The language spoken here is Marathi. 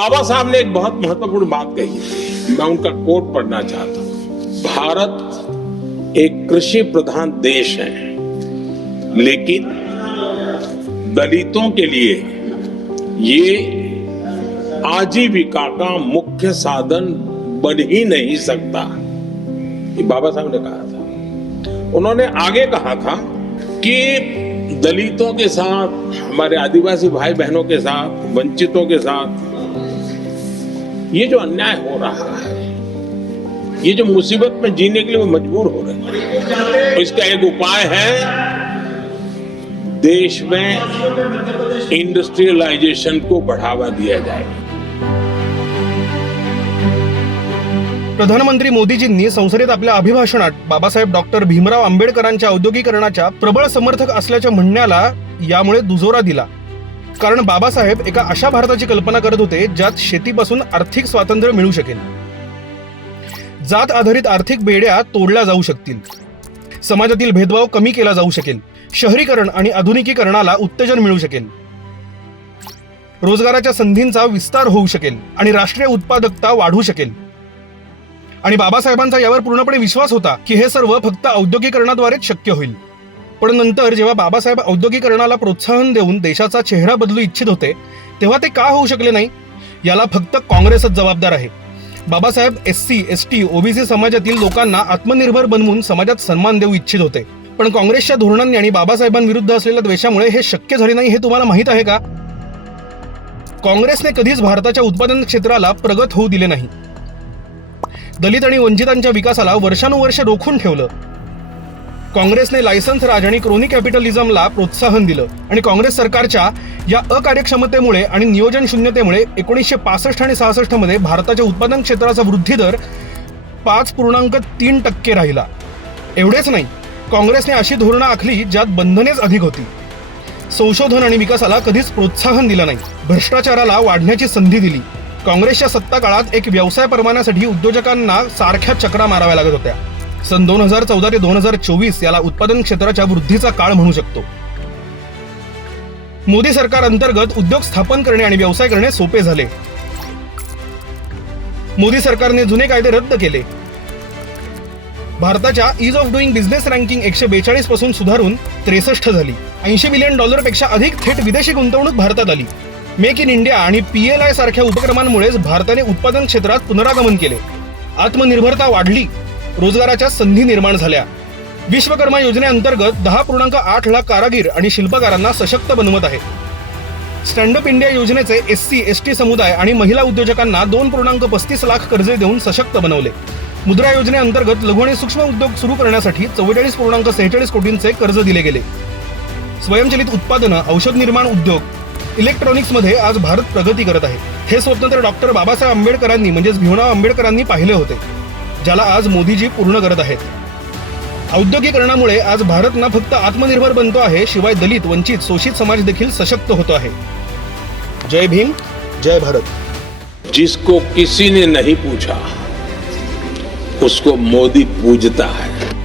बाबा साहब ने एक बहुत महत्वपूर्ण बात कही। मैं उनका कोट पढ़ना चाहता हूँ। भारत एक कृषि प्रधान देश है। लेकिन दलितों के लिए ये आजीविका का मुख्य साधन बन ही नहीं सकता। ये बाबा साहब ने कहा था। उन्होंने आगे कहा था कि दलितों के साथ, हमारे आदिवासी भाई बहनों के साथ, वंचितों के साथ ये जो अन्याय हो रहा है ये जो मुसीबत में जीने के लिए वो मजबूर हो रहे हैं। तो इसका एक उपाय है देश में इंडस्ट्रियलाइजेशन को बढ़ावा दिया जाए। प्रधानमंत्री मोदीजींनी संसदेत आपल्या अभिभाषणात बाबासाहेब डॉक्टर भीमराव आंबेडकरांच्या औद्योगिकरणाच्या प्रबळ समर्थक असल्याच्या म्हणण्याला यामुळे दुजोरा दिला. कारण बाबासाहेब एका अशा भारताची कल्पना करत होते ज्यात शेतीपासून आर्थिक स्वातंत्र्य मिळू शकेल. जात आधारित आर्थिक बेड्या तोडल्या जाऊ शकतील. समाजातील भेदभाव कमी केला जाऊ शकेल. शहरीकरण आणि आधुनिकीकरणाला उत्तेजन मिळू शकेल. रोजगाराच्या संधींचा विस्तार होऊ शकेल आणि राष्ट्रीय उत्पादकता वाढू शकेल. आणि बाबासाहेबांचा यावर पूर्णपणे विश्वास होता की हे सर्व फक्त औद्योगिकरणाद्वारेच शक्य होईल. पण नंतर जेव्हा बाबासाहेब औद्योगिकरणाला प्रोत्साहन देऊन देशाचा चेहरा बदलू इच्छित होते तेव्हा ते का होऊ शकले नाही? याला फक्त काँग्रेसच जबाबदार आहे. Babasaheb S C S T OBC समाजातील लोकांना आत्मनिर्भर बनवून समाजात सन्मान देऊ इच्छित होते. पण काँग्रेसच्या धोरणांनी आणि बाबासाहेबांविरुद्ध असलेल्या द्वेषामुळे हे शक्य झाले नाही हे तुम्हाला माहीत आहे का? काँग्रेसने कधीच भारताच्या उत्पादन क्षेत्राला प्रगत होऊ दिले नाही. दलित आणि वंचितांच्या विकासाला वर्षानुवर्ष रोखून ठेवलं. काँग्रेसने लायसन्स राज आणि क्रोनी कॅपिटलिझमला प्रोत्साहन दिलं आणि काँग्रेस सरकारच्या या अकार्यक्षमतेमुळे आणि नियोजन शून्यतेमुळे एकोणीसशे पासष्ट आणि सहासष्टमध्ये भारताच्या उत्पादन क्षेत्राचा वृद्धी दर पाच पूर्णांक तीन टक्के राहिला. एवढेच नाही काँग्रेसने अशी धोरणं आखली ज्यात बंधनेच अधिक होती. संशोधन आणि विकासाला कधीच प्रोत्साहन दिलं नाही भ्रष्टाचाराला वाढण्याची संधी दिली. काँग्रेसच्या सत्ता काळात एक व्यवसाय परवान्यासाठी उद्योजकांना सारख्या चक्रा माराव्या लागत होत्या. सन दोन हजार चौदा ते दोन हजार चोवीस याला उत्पादन क्षेत्राच्या वृद्धीचा काळ म्हणू शकतो. मोदी सरकार अंतर्गत उद्योग स्थापन करणे आणि व्यवसाय करणे सोपे झाले. मोदी सरकारने जुने कायदे रद्द केले. भारताच्या ease of doing business ranking एकशे बेचाळीसपासून सुधारून त्रेसष्ट झाली. ऐंशी मिलियन डॉलरपेक्षा अधिक थेट विदेशी गुंतवणूक भारतात आली. मेक इन इंडिया आणि पीएलआय सारख्या उपक्रमांमुळेच भारताने उत्पादन क्षेत्रात पुनरागमन केले. आत्मनिर्भरता वाढली. रोजगाराच्या संधी निर्माण झाल्या. विश्वकर्मा योजनेअंतर्गत दहा पूर्णांक आठ लाख कारागीर आणि शिल्पकारांना सशक्त बनवत आहे. स्टँडअप इंडिया योजनेचे एस सी एस टी समुदाय आणि महिला उद्योजकांना दोन पूर्णांक पस्तीस लाख कर्जे देऊन सशक्त बनवले. मुद्रा योजनेअंतर्गत लघु आणि सूक्ष्म उद्योग सुरू करण्यासाठी चव्वेचाळीस पूर्णांक सेहेचाळीस कोटींचे कर्ज दिले गेले. स्वयंचलित उत्पादनं औषध निर्माण उद्योग इलेक्ट्रॉनिक्समध्ये आज भारत प्रगती करत आहे. हे स्वप्न तर डॉक्टर बाबासाहेब आंबेडकरांनी म्हणजेच भीमराव आंबेडकरांनी पाहिले होते. ज्याला आज मोदीजी पूर्ण करत आहेत. औद्योगिकरणामुळे आज भारत ना फक्त आत्मनिर्भर बनतो आहे शिवाय दलित वंचित शोषित समाज देखील सशक्त होतो आहे. जय भीम जय भारत. जिसको किसी ने नहीं पूछा उसको मोदी पूजता है।